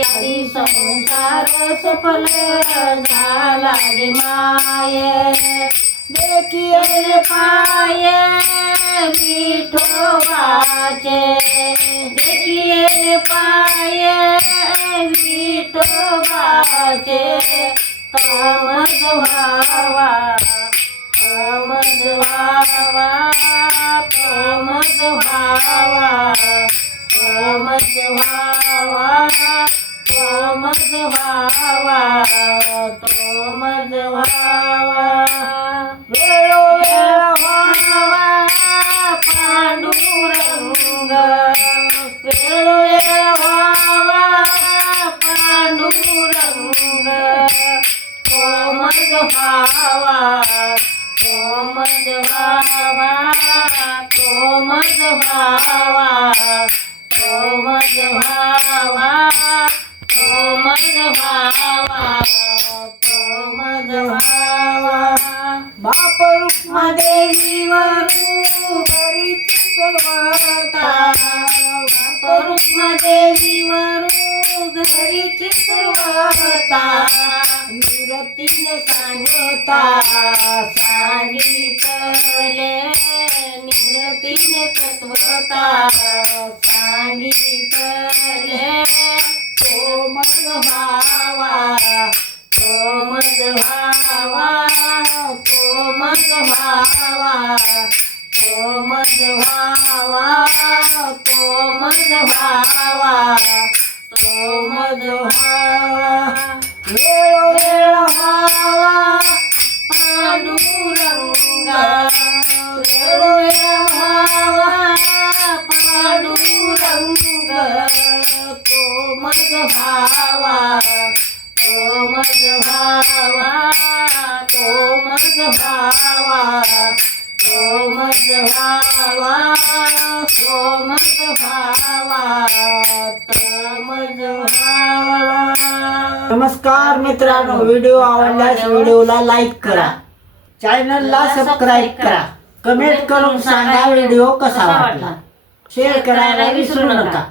आधी संसार सफल झाला गे माये. देखिए पाये विठोबाचे देखिए पाये विठोबाचे कामज व्हावा कामज व्हावा कामज व्हावा. मज व्हावा तो मज व्हावा वेळोवेळ व्हावा पांडुरंग वेळोवेळ व्हावा पांडुरंग तो मज व्हावा तो मज व्हावा तो मज व्हावा तो मज व्हावा बाप रुक्मादेवीवरू बरीच सुरवता बाप रुक्मादेवीवरू घरीच सुरवता निरतीने सांगता सांगितले निरतीने तत्वता कोमल व्हावा कोमल व्हावा कोमल व्हावा कोमल भावा कोमल व्हावा वेळोवेळ व्हावा पांडुरंगा वेळोवेळ व्हावा पांडुरंग कोमल व्हावा कोमल नमस्कार मित्रांनो व्हिडिओ आवडल्यास व्हिडिओला लाईक करा. चॅनलला सबस्क्राईब करा. कमेंट करून सांगा व्हिडिओ कसा वाटला. शेअर करायला विसरू नका.